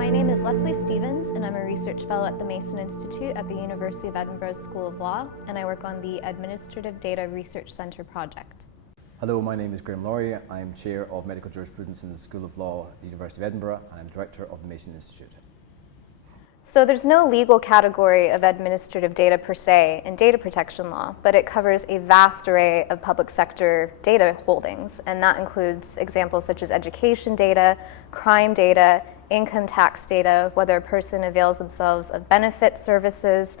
my name is Leslie Stevens, and I'm a research fellow at the Mason Institute at the University of Edinburgh School of Law, and I work on the Administrative Data Research Centre project. Hello, my name is Graeme Laurie. I'm Chair of Medical Jurisprudence in the School of Law at the University of Edinburgh, and I'm Director of the Mason Institute. So there's no legal category of administrative data per se in data protection law, but it covers a vast array of public sector data holdings, and that includes examples such as education data, crime data, income tax data, whether a person avails themselves of benefit services.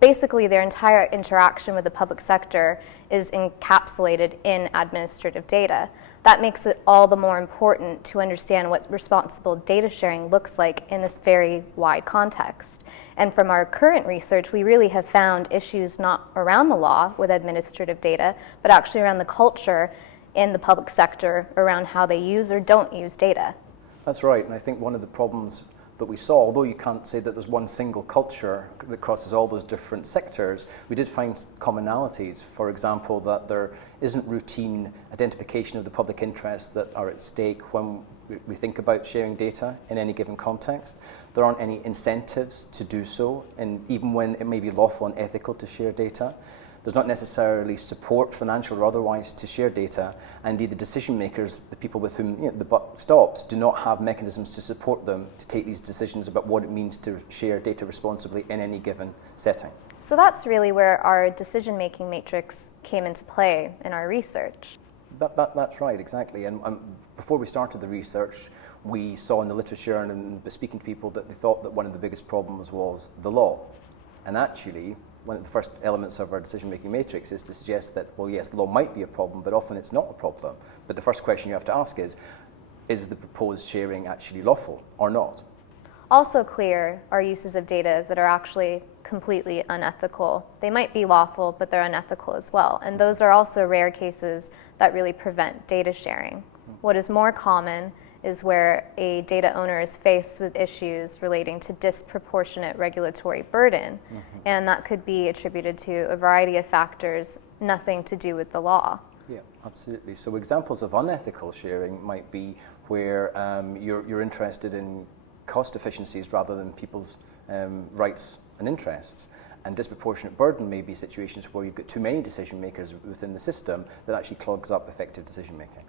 Basically, their entire interaction with the public sector is encapsulated in administrative data. That makes it all the more important to understand what responsible data sharing looks like in this very wide context. And from our current research, we really have found issues not around the law with administrative data, but actually around the culture in the public sector around how they use or don't use data. That's right, and I think one of the problems that we saw, although you can't say that there's one single culture that crosses all those different sectors, we did find commonalities. For example, that there isn't routine identification of the public interests that are at stake when we think about sharing data in any given context. There aren't any incentives to do so, and even when it may be lawful and ethical to share data. There's not necessarily support, financial or otherwise, to share data, and indeed the decision makers, the people with whom the buck stops, do not have mechanisms to support them to take these decisions about what it means to share data responsibly in any given setting. So that's really where our decision-making matrix came into play in our research. That's right, exactly. And before we started the research, we saw in the literature and speaking to people that they thought that one of the biggest problems was the law. And actually, one of the first elements of our decision-making matrix is to suggest that, well, yes, the law might be a problem, but often it's not a problem. But the first question you have to ask is the proposed sharing actually lawful or not? Also clear are uses of data that are actually completely unethical. They might be lawful, but they're unethical as well. And those are also rare cases that really prevent data sharing. What is more common is where a data owner is faced with issues relating to disproportionate regulatory burden, and that could be attributed to a variety of factors, nothing to do with the law. Yeah, absolutely. So examples of unethical sharing might be where you're interested in cost efficiencies rather than people's rights and interests. And disproportionate burden may be situations where you've got too many decision makers within the system that actually clogs up effective decision making.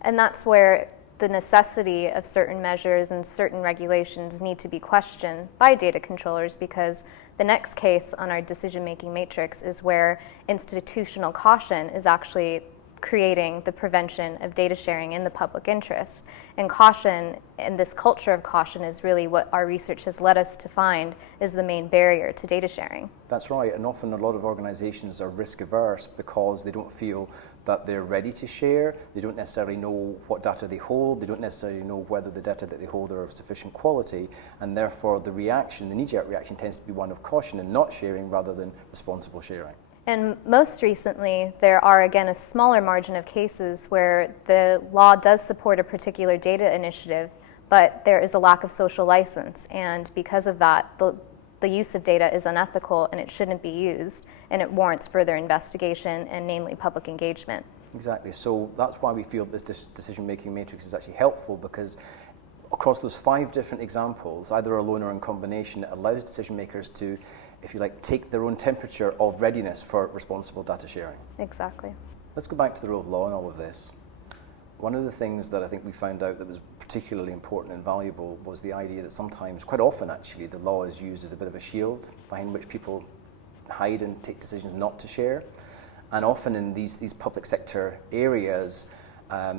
And that's where the necessity of certain measures and certain regulations need to be questioned by data controllers, because the next case on our decision-making matrix is where institutional caution is actually creating the prevention of data sharing in the public interest. And caution, and this culture of caution, is really what our research has led us to find is the main barrier to data sharing. That's right, and often a lot of organizations are risk averse because they don't feel that they're ready to share. They don't necessarily know what data they hold. They don't necessarily know whether the data that they hold are of sufficient quality, and therefore the reaction, the knee-jerk reaction, tends to be one of caution and not sharing rather than responsible sharing. And most recently, there are, again, a smaller margin of cases where the law does support a particular data initiative, but there is a lack of social license, and because of that, the use of data is unethical and it shouldn't be used, and it warrants further investigation and namely public engagement. Exactly, so that's why we feel this decision-making matrix is actually helpful, because across those 5 different examples, either alone or in combination, it allows decision makers to, if you like, take their own temperature of readiness for responsible data sharing. Exactly. Let's go back to the rule of law in all of this. One of the things that I think we found out that was particularly important and valuable was the idea that sometimes, quite often actually, the law is used as a bit of a shield behind which people hide and take decisions not to share. And often in these public sector areas,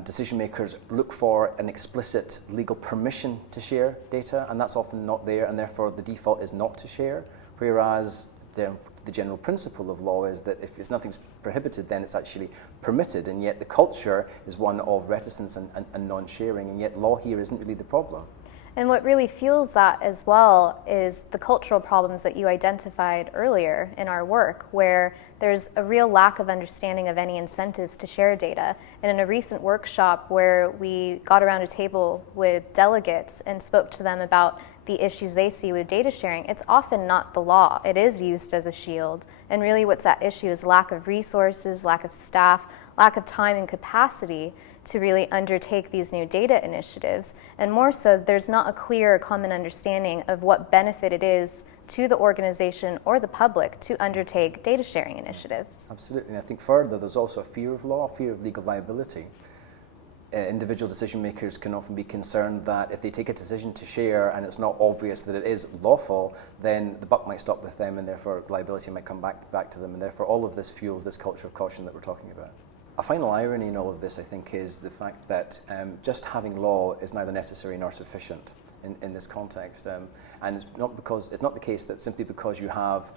decision makers look for an explicit legal permission to share data, and that's often not there, and therefore the default is not to share. Whereas the general principle of law is that if nothing's prohibited, then it's actually permitted, and yet the culture is one of reticence and non-sharing, and yet law here isn't really the problem. And what really fuels that as well is the cultural problems that you identified earlier in our work, where there's a real lack of understanding of any incentives to share data. And in a recent workshop where we got around a table with delegates and spoke to them about the issues they see with data sharing, it's often not the law. It is used as a shield. And really what's at issue is lack of resources, lack of staff, lack of time and capacity to really undertake these new data initiatives. And more so, there's not a clear common understanding of what benefit it is to the organization or the public to undertake data sharing initiatives. Absolutely, and I think further, there's also a fear of law, fear of legal liability. Individual decision makers can often be concerned that if they take a decision to share and it's not obvious that it is lawful, then the buck might stop with them and therefore liability might come back to them, and therefore all of this fuels this culture of caution that we're talking about. A final irony in all of this, I think, is the fact that just having law is neither necessary nor sufficient in this context. And it's not the case that simply because you have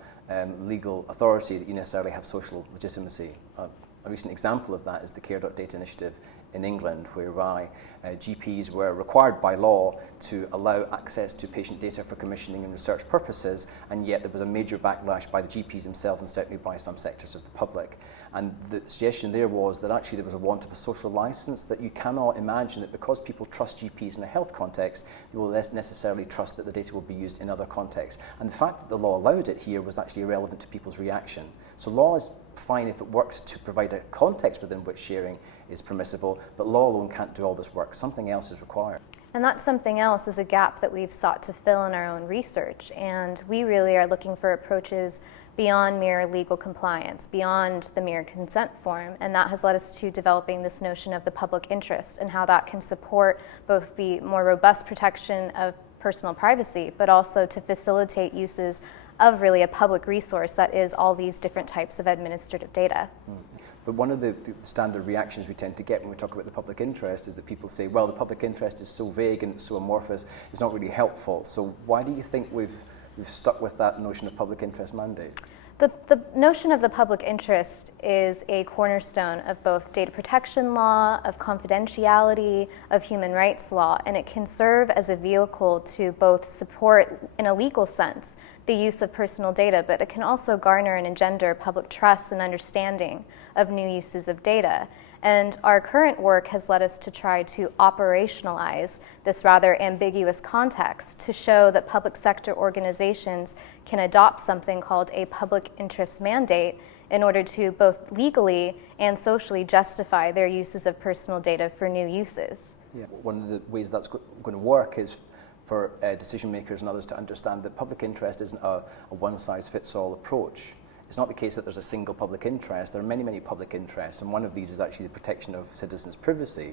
legal authority that you necessarily have social legitimacy. A recent example of that is the Care.Data initiative in England, whereby GPs were required by law to allow access to patient data for commissioning and research purposes, and yet there was a major backlash by the GPs themselves and certainly by some sectors of the public. And the suggestion there was that actually there was a want of a social license, that you cannot imagine that because people trust GPs in a health context, they will less necessarily trust that the data will be used in other contexts. And the fact that the law allowed it here was actually irrelevant to people's reaction. So law is fine if it works to provide a context within which sharing is permissible, but law alone can't do all this work. Something else is required. And that something else is a gap that we've sought to fill in our own research. And we really are looking for approaches beyond mere legal compliance, beyond the mere consent form. And that has led us to developing this notion of the public interest and how that can support both the more robust protection of personal privacy, but also to facilitate uses of really a public resource that is all these different types of administrative data. But one of the standard reactions we tend to get when we talk about the public interest is that people say, well, the public interest is so vague and so amorphous, it's not really helpful. So why do you think we've stuck with that notion of public interest mandate? The notion of the public interest is a cornerstone of both data protection law, of confidentiality, of human rights law, and it can serve as a vehicle to both support, in a legal sense, the use of personal data, but it can also garner and engender public trust and understanding of new uses of data. And our current work has led us to try to operationalize this rather ambiguous context to show that public sector organizations can adopt something called a public interest mandate in order to both legally and socially justify their uses of personal data for new uses. Yeah. One of the ways that's going to work is for decision makers and others to understand that public interest isn't a one-size-fits-all approach. It's not the case that there's a single public interest. There are many, many public interests, and one of these is actually the protection of citizens' privacy.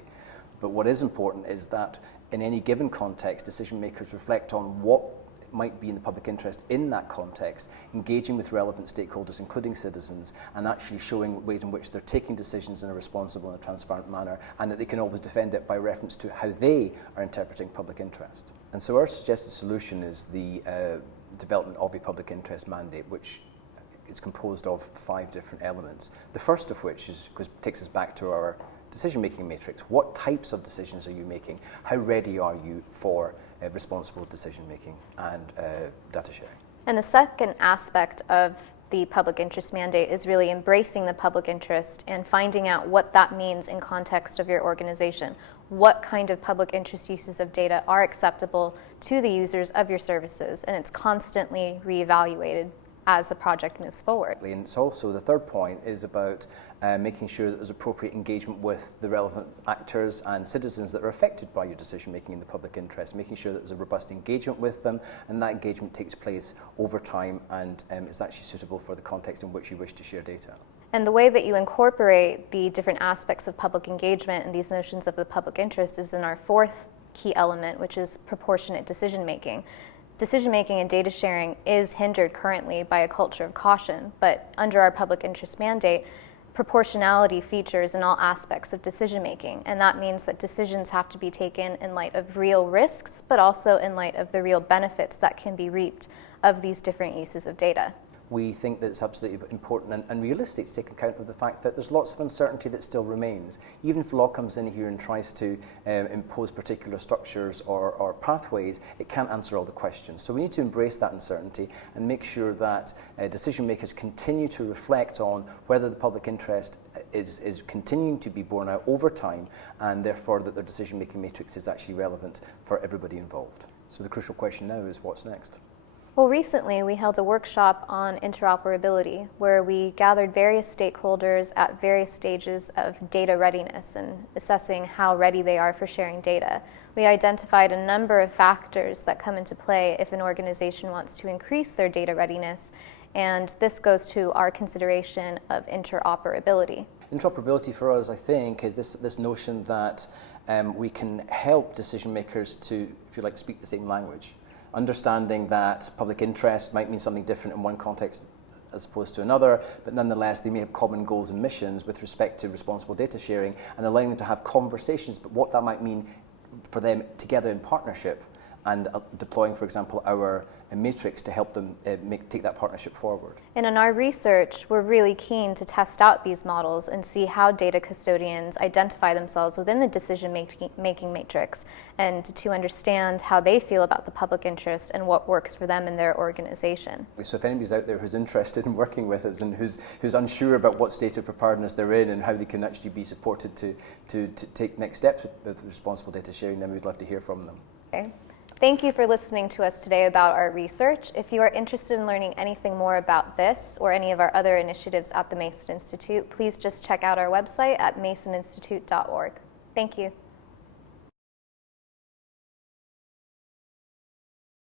But what is important is that in any given context, decision makers reflect on what might be in the public interest in that context, engaging with relevant stakeholders, including citizens, and actually showing ways in which they're taking decisions in a responsible and a transparent manner, and that they can always defend it by reference to how they are interpreting public interest. And so our suggested solution is the development of a public interest mandate, which is composed of 5 different elements. The first of which takes us back to our decision-making matrix. What types of decisions are you making? How ready are you for responsible decision-making and data sharing? And the second aspect of the public interest mandate is really embracing the public interest and finding out what that means in context of your organization. What kind of public interest uses of data are acceptable to the users of your services, and it's constantly reevaluated as the project moves forward. And it's also, the third point is about making sure that there's appropriate engagement with the relevant actors and citizens that are affected by your decision making in the public interest, making sure that there's a robust engagement with them, and that engagement takes place over time and is actually suitable for the context in which you wish to share data. And the way that you incorporate the different aspects of public engagement and these notions of the public interest is in our fourth key element, which is proportionate decision making. Decision-making and data sharing is hindered currently by a culture of caution, but under our public interest mandate, proportionality features in all aspects of decision-making, and that means that decisions have to be taken in light of real risks, but also in light of the real benefits that can be reaped of these different uses of data. We think that it's absolutely important and realistic to take account of the fact that there's lots of uncertainty that still remains. Even if law comes in here and tries to impose particular structures or pathways, it can't answer all the questions. So we need to embrace that uncertainty and make sure that decision makers continue to reflect on whether the public interest is continuing to be borne out over time, and therefore that their decision-making matrix is actually relevant for everybody involved. So the crucial question now is, what's next? Well, recently we held a workshop on interoperability where we gathered various stakeholders at various stages of data readiness and assessing how ready they are for sharing data. We identified a number of factors that come into play if an organization wants to increase their data readiness, and this goes to our consideration of interoperability. Interoperability for us, I think, is this notion that we can help decision makers to, if you like, speak the same language. Understanding that public interest might mean something different in one context as opposed to another, but nonetheless they may have common goals and missions with respect to responsible data sharing, and allowing them to have conversations about what that might mean for them together in partnership, and deploying, for example, our matrix to help them take that partnership forward. And in our research, we're really keen to test out these models and see how data custodians identify themselves within the decision-making matrix, and to understand how they feel about the public interest and what works for them in their organization. So if anybody's out there who's interested in working with us and who's unsure about what state of preparedness they're in and how they can actually be supported to take next steps with responsible data sharing, then we'd love to hear from them. Okay. Thank you for listening to us today about our research. If you are interested in learning anything more about this or any of our other initiatives at the Mason Institute, please just check out our website at masoninstitute.org. Thank you.